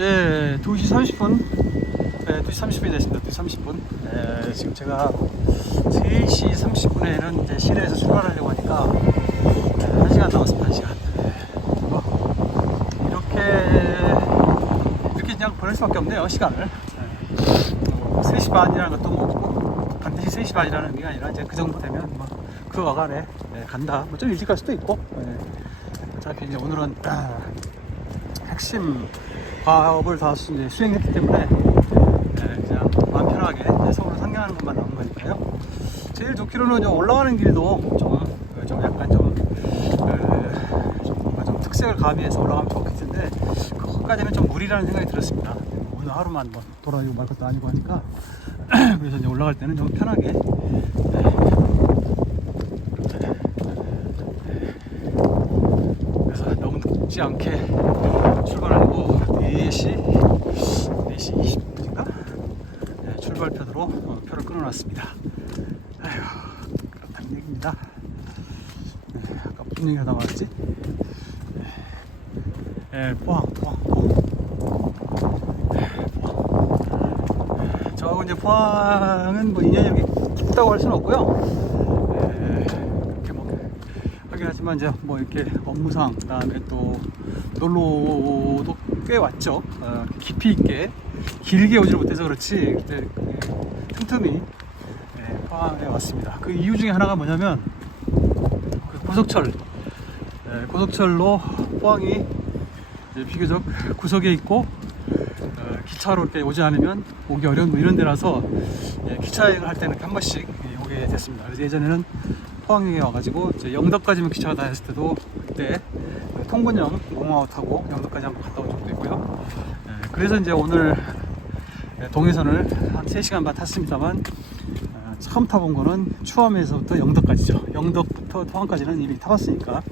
예, 2시 30분. 예, 2시 30분이 됐습니다. 2시 30분. 예, 지금 제가 3시 30분에는 이제 시내에서 출발하려고 하니까 1시간 남았습니다. 1시간. 이렇게 그냥 보낼 수밖에 없네요. 시간을. 3시 반이라는 것도 뭐 반드시 3시 반이라는 의미가 아니라 이제 그 정도 되면 그 어간에 간다. 뭐 좀 일찍 갈 수도 있고. 어차피 이제 오늘은 핵심 과업을 다 이제 수행했기 때문에 그냥 마음 편하게 서울을 상경하는 것만 남은 거니까요. 제일 좋기로는 올라가는 길도 좀 약간 좀 특색을 가미해서 올라가면 좋겠는데 그것까지는 좀 무리라는 생각이 들었습니다. 오늘 하루만 뭐 돌아다니고 말 것도 아니고 하니까 그래서 이제 올라갈 때는 좀 편하게 그래서 너무 늦지 않게 출발하려고 4시 20분인가? 출발편으로 표를 끊어놨습니다. 아휴, 그렇다는 얘기입니다. 아까 무슨 얘기 하다 말았지? 포항. 저하고 이제 포항은 뭐 인연이 이렇게 깊다고 할 수는 없고요. 그렇게 뭐 하긴 하지만 이제 뭐 이렇게 업무상 그다음에 또 놀러도 꽤 왔죠. 깊이 있게 길게 오지를 못해서 그렇지 그때 틈틈이 포항에 왔습니다. 그 이유 중에 하나가 뭐냐면 그 고속철로 포항이 비교적 구석에 있고 기차로 이렇게 오지 않으면 오기 어려운 뭐 이런 데라서 기차 여행을 할 때는 한 번씩 오게 됐습니다. 그래서 예전에는 포항역에 와가지고 이제 영덕까지만 기차가 다녔을 때도 그때 통근형 모마호 타고 영덕까지 한번 갔다 온 적도 있고요. 그래서 이제 오늘 동해선을 한 3시간 반 탔습니다만 처음 타본 거는 추암에서부터 영덕까지죠. 영덕부터 포항까지는 이미 타봤으니까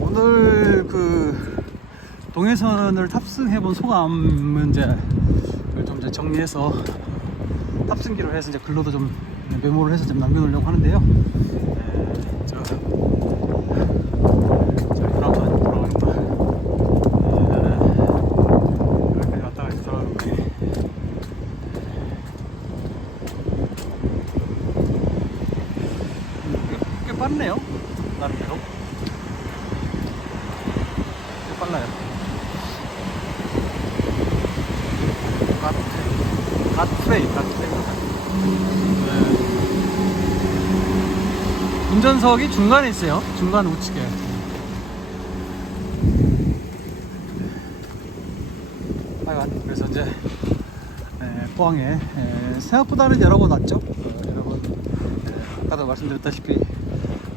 오늘 그 동해선을 탑승해본 소감은 이제 좀 이제 정리해서 탑승기로 해서 이제 글로도 좀 메모를 해서 좀 남겨놓으려고 하는데요. 여기까지 왔다가 이렇게 돌아가는 거예요. 꽤 빠르네요. 나름대로. 꽤 빨라요. 갓트레이. 운전석이 중간에 있어요. 중간 우측에. 하여간 그래서 이제 포항에 생각보다는 여러 번 왔죠. 여러분 아까도 말씀드렸다시피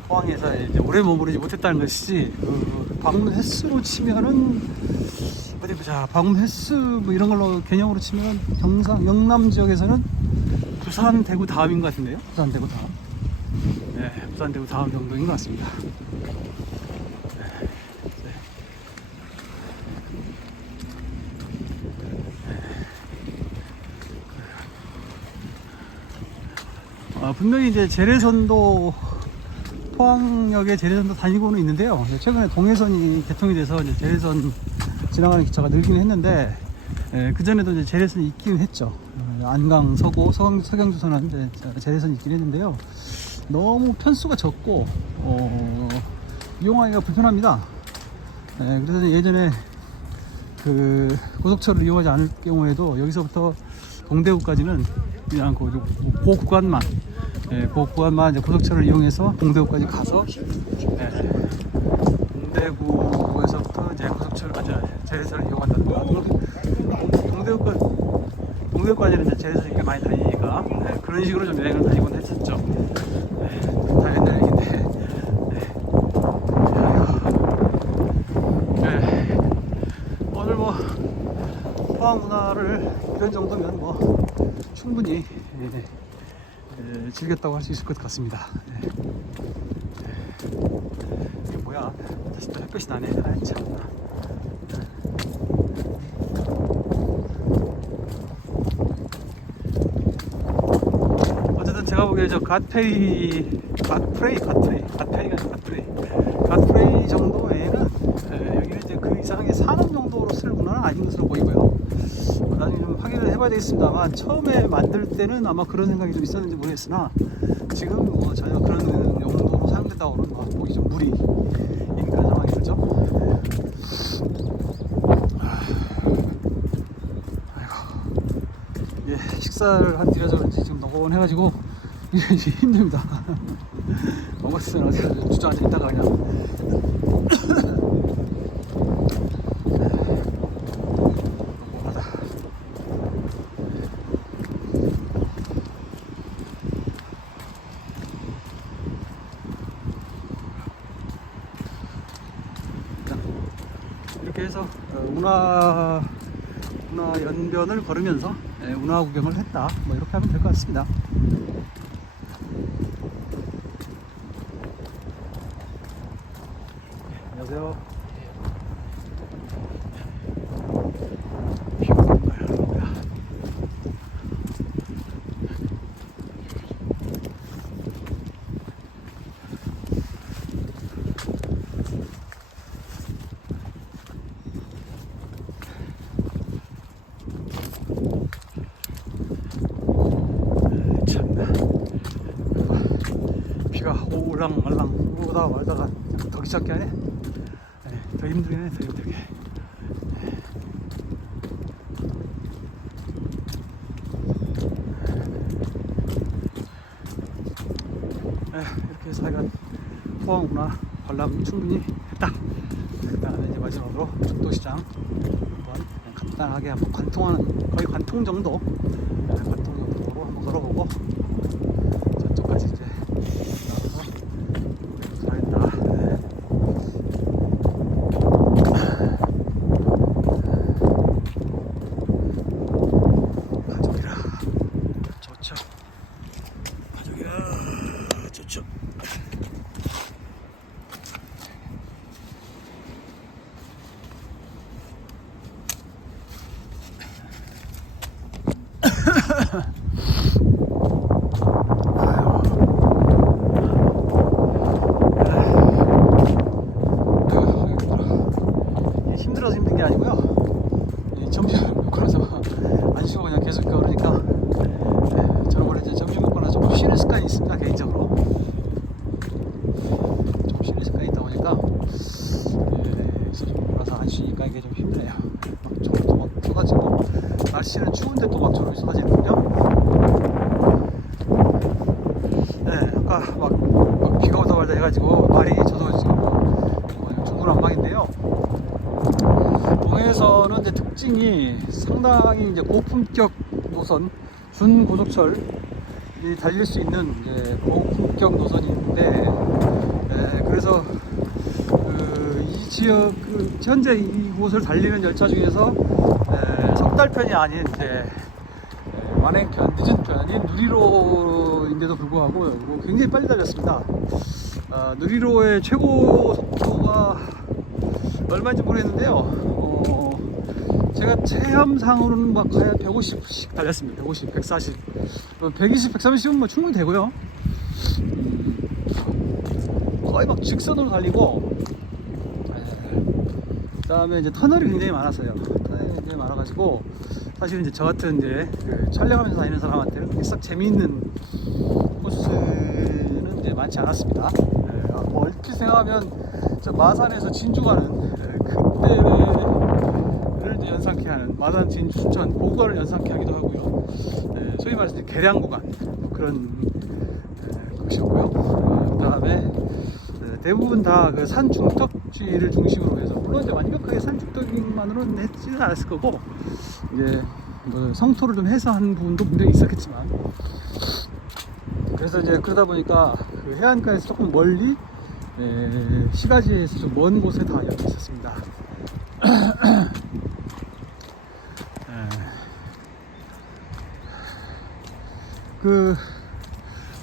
포항에서 이제 오래 머무르지 못했다는 것이지 방문 횟수로 치면은 어디 보자. 방문 횟수 뭐 이런 걸로 개념으로 치면 영남 지역에서는 부산, 대구 다음인 것 같은데요. 부산, 대구 다음. 부산, 대구 다음 정도인 것 같습니다. 분명히 이제 제래선도 포항역에 제래선도 다니고는 있는데요. 최근에 동해선이 개통이 돼서 이제 제래선 지나가는 기차가 늘기는 했는데 그 전에도 이제 제래선이 있기는 했죠. 안강, 서구, 서경주선은 이제 제래선이 있긴 했는데요. 너무 편수가 적고 이용하기가 불편합니다. 그래서 예전에 그 고속철을 이용하지 않을 경우에도 여기서부터 동대구까지는 그냥 그 구간만 이제 고속철을 이용해서 동대구까지 가서 동대구에서부터 이제 제래선을 이용한다든가 동대구까지는 이제 제래선이 꽤 많이 다니니까 그런 식으로 좀 여행을 다니곤 했었죠. 다 옛날 얘기인데 오늘 뭐 포항 문화를 이런 정도면 뭐 충분히 즐겼다고 할 수 있을 것 같습니다. 이게 뭐야? 다시 또 햇볕이 나네. 아이 참나. 어쨌든 제가 보기에 저 갓페이가 갓트레이 모르겠습니다만 처음에 만들 때는 아마 그런 생각이 좀 있었는지 모르겠으나 지금 뭐 전혀 그런 용도로 사용된다고는 보기 좀 무리인 그런 상황이 되죠. 예, 식사를 한 뒤라서 그런지 지금 너곤해가지고 이게 힘듭니다. 먹었으면 어디 주저앉아 있다가 그냥 이렇게 해서 운하 연변을 걸으면서 운하 구경을 했다. 뭐 이렇게 하면 될 것 같습니다. 안녕하세요. 비가 오는 거야. 비가 올랑말랑 오다 말다가 더 귀찮게 하네. 더 힘들게 하네. 더 힘들게. 이렇게 해서 하여간 포항운하 관람 충분히 했다. 그 다음에 이제 마지막으로 죽도시장 한번 간단하게 한번 거의 관통 정도로 한번 걸어보고 저쪽까지 이제 나가서 가야겠다. 가족이라 좋죠. 가족이라 좋죠. 힘들어서 힘든 게 아니고요. 점심 먹고 나서 안 쉬고 그냥 계속 걸으니까 저는 원래 이제 점심 먹고 나서 좀 쉬는 습관이 있습니다. 개인적으로 좀 쉬는 습관이 있다 보니까 점심 먹고 나서 안 쉬니까 이게 좀 힘드네요. 막 졸음도 막 쏟아지고 날씨는 추운데 또 막 졸음이 쏟아지거든요. 아까 막 비가 오다 말다 해가지고 말이 저도 지금 중구난방인데요. 동해에서는 이제 특징이 상당히 이제 고품격 노선, 준고속철이 달릴 수 있는 이제 고품격 노선이 있는데, 그래서 이 지역, 현재 이곳을 달리는 열차 중에서 석달편이 아닌 이제 완행편, 늦은 편인 누리로인데도 불구하고 굉장히 빨리 달렸습니다. 누리로의 최고 속도가 얼마인지 모르겠는데요. 제가 체험상으로는 막 가야 150씩 달렸습니다. 150, 140, 120, 130은 뭐 충분히 되고요. 거의 막 직선으로 달리고, 그 다음에 이제 터널이 굉장히 많았어요. 터널이 굉장히 많아가지고, 사실 이제 저 같은 이제 촬영하면서 다니는 사람한테는 그렇게 썩 재미있는 코스는 이제 많지 않았습니다. 뭐 이렇게 생각하면 저 마산에서 진주 가는 그때를 이제 연상케 하는 마산, 진주, 춘천 그 구간을 연상케 하기도 하고요. 소위 말해서 이제 계량 구간 뭐 그런 것이었고요. 그 다음에 대부분 다 그 산 중턱지를 중심으로 해서, 물론 이제 완벽하게 산 중턱만으로는 했지는 않았을 거고, 이제 뭐 성토를 좀 해서 한 부분도 분명히 있었겠지만, 그래서 이제 그러다 보니까 그 해안가에서 조금 멀리 시가지에서 좀 먼 곳에 다 이렇게 있었습니다.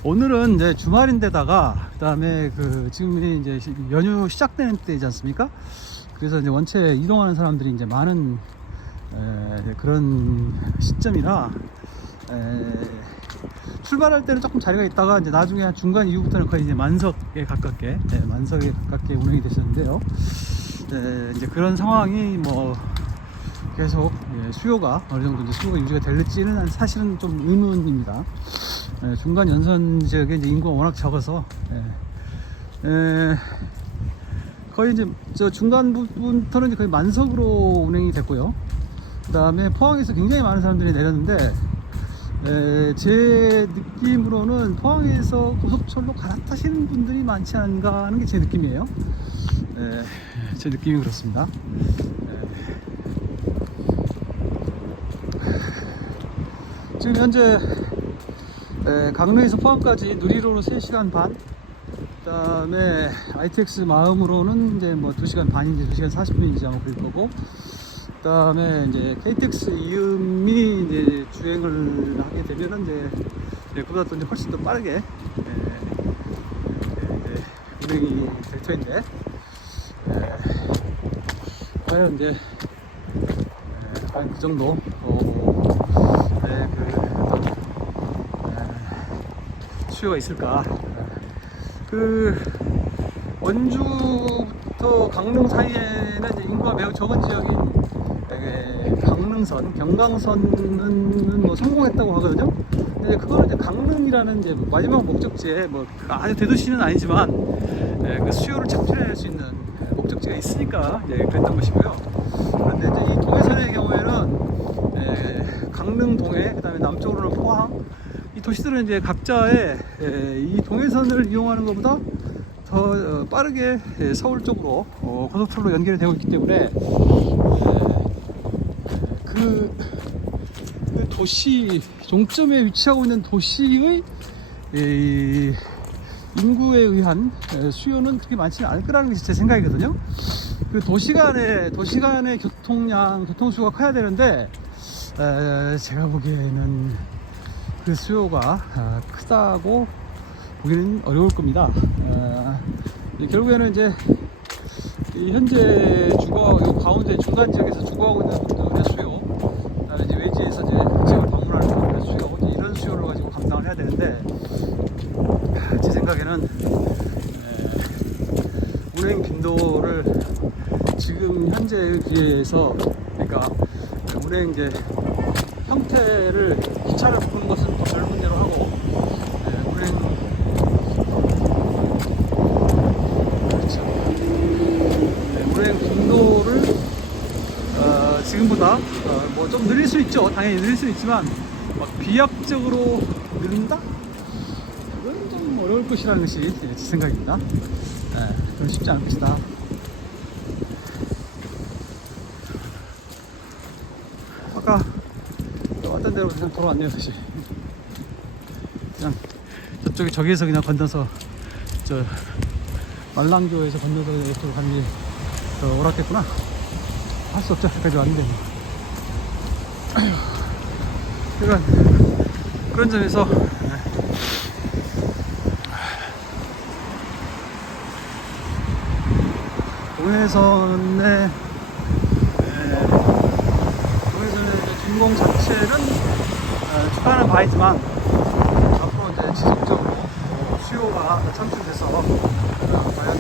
오늘은 이제 주말인데다가 그다음에 지금 이제 연휴 시작되는 때이지 않습니까? 그래서 이제 원체 이동하는 사람들이 이제 많은 그런 시점이라 출발할 때는 조금 자리가 있다가 이제 나중에 한 중간 이후부터는 거의 이제 만석에 가깝게 운행이 되셨는데요. 이제 그런 상황이 뭐 계속 수요가 어느 정도 이제 수요가 유지가 될지는 사실은 좀 의문입니다. 중간 연선 지역에 이제 인구가 워낙 적어서 거의 이제 저 중간 부분부터는 이제 거의 만석으로 운행이 됐고요. 그 다음에 포항에서 굉장히 많은 사람들이 내렸는데 제 느낌으로는 포항에서 고속철로 갈아타시는 분들이 많지 않은가 하는 게 제 느낌이에요. 제 느낌이 그렇습니다. 지금 현재 강릉에서 포항까지 누리로는 3시간 반, 그 다음에 ITX 마음으로는 이제 뭐 2시간 반인지 2시간 40분인지 아마 그럴 거고, 그 다음에 이제 KTX 이음이 이제 주행을 하게 되면은 이제 그보다 또 이제 훨씬 더 빠르게 운행이 될 터인데, 과연 이제 그 정도 수요가 있을까? 그 원주부터 강릉 사이에는 이제 인구가 매우 적은 지역인 강릉선, 경강선은 뭐 성공했다고 하거든요. 근데 그거는 이제 강릉이라는 이제 마지막 목적지에 뭐 아주 대도시는 아니지만 그 수요를 착취해낼 수 있는 목적지가 있으니까 이제 그랬던 것이고요. 그런데 이제 이 동해선의 경우에는 강릉 동해, 그다음에 남쪽으로는 포항, 이 도시들은 이제 각자의 이 동해선을 이용하는 것보다 더 빠르게 서울 쪽으로 고속철로 연결이 되고 있기 때문에 그 도시 종점에 위치하고 있는 도시의 인구에 의한 수요는 그렇게 많지는 않을 거라는 게 제 생각이거든요. 그 도시 간의 교통수요가 커야 되는데 제가 보기에는 그 수요가 크다고 보기는 어려울 겁니다. 결국에는 이제 현재 가운데 중간 지역에서 주거하고 있는 분들의 수요, 그다음에 이제 외지에서 이제 지역을 방문하는 분들의 수요, 이런 수요를 가지고 감당을 해야 되는데, 제 생각에는 운행 빈도를 지금 현재에 비해서, 그러니까 운행 이제 형태를 기차를 부르는 것은 더 넓은 대로 하고, 운행 빈도를 지금보다 뭐 좀 늘릴 수 있죠. 당연히 늘릴 수 있지만 비약적으로 늘린다? 그건 좀 어려울 것이라는 것이 제 생각입니다. 그건 쉽지 않을 것이다. 아까 왔던 대로 그냥 돌아왔네요. 다시 그냥 저기에서 그냥 건너서 저 말랑교에서 건너서 이쪽으로 가는 게 더 옳았겠구나. 할 수 없죠. 여기까지 왔는데. 그러니까 그런 점에서 동해선의 준공 자체는 축하하는 바이지만, 앞으로 이제 지속적으로 수요가 창출돼서 과연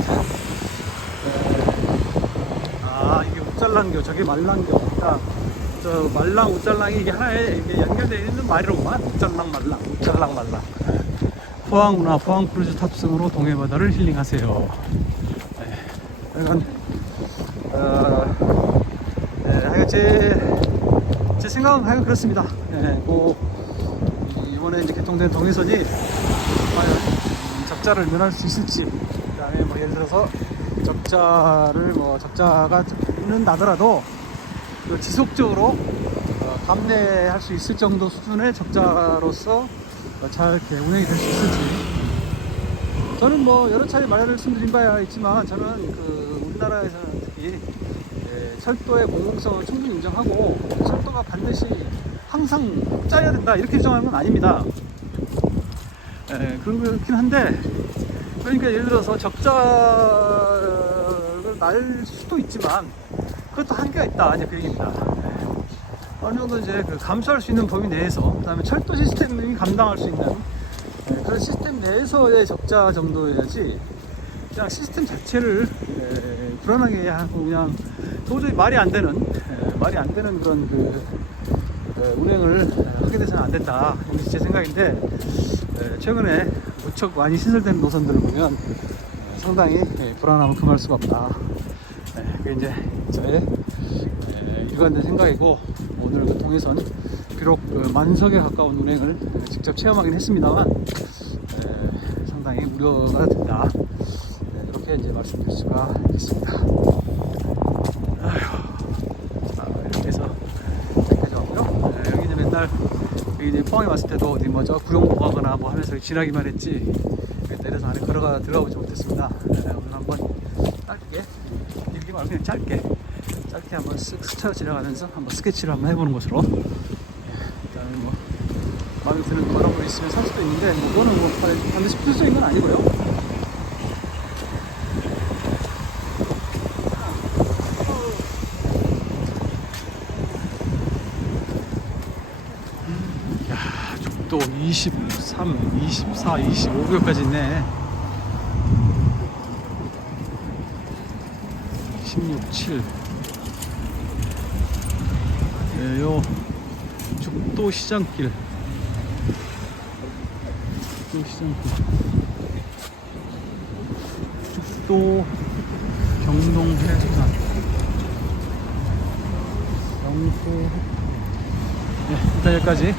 이게 웃잘랑교, 저게 말랑교, 그러니까 저 말랑 웃잘랑이 이게 하나에 이게 연결되어 있는 말이로구만. 웃잘랑 말랑, 웃잘랑 말랑. 포항 문화, 포항 크루즈 탑승으로 동해 바다를 힐링하세요. 약간 하여간 제 생각은 하여간 그렇습니다. 이번에 이제 개통된 동해선이 과연 적자를 면할 수 있을지, 그다음에 뭐 예를 들어서 적자는 나더라도 지속적으로 감내할 수 있을 정도 수준의 적자로서 잘 이렇게 운행이 될 수 있을지. 저는 뭐 여러 차례 말씀드린 바야 있지만, 저는 우리나라에서는 특히 철도의 공공성을 충분히 인정하고, 철도가 반드시 항상 짜야 된다 이렇게 주장하는 건 아닙니다. 그렇긴 한데, 그러니까 예를 들어서 적자를 날 수도 있지만 그것도 한계가 있다, 이제 그 얘기입니다. 어느 정도 이제 감수할 수 있는 범위 내에서, 그다음에 철도 시스템이 감당할 수 있는 그런 시스템 내에서의 적자 정도여야지, 그냥 시스템 자체를 불안하게 하고 그냥 도저히 말이 안 되는 그런 운행을 하게 돼서는 안 된다. 이게 제 생각인데 최근에 무척 많이 신설된 노선들을 보면 상당히 불안함을 금할 수가 없다. 그게 이제 저의 일관된 생각이고 오늘 그 동해선 비록 만석에 가까운 운행을 직접 체험하긴 했습니다만 상당히 우려가 된다. 그렇게 이제 말씀드릴 수가 있습니다. 이렇게 해서 여기까지 왔고요. 여기 이제 맨날 여기 이제 포항에 왔을 때도 어디 뭐죠 구룡포 가거나 뭐 하면서 지나기만 했지 내려서 안에 들어가보지 못했습니다. 오늘 한번 짧게 길게 말고 그냥 짧게 한번 쓱 스쳐 지나가면서 한번 스케치를 한번 해보는 것으로 일단은 뭐 마음에 드는 걸어물이 있으면 살 수도 있는데 뭐 그거는 뭐 반드시 필수적인 건 아니고요. 또 23, 24, 25교까지 있네. 16, 7. 요 죽도 시장길. 죽도 경동해수산. 영포. 네, 일단 여기까지.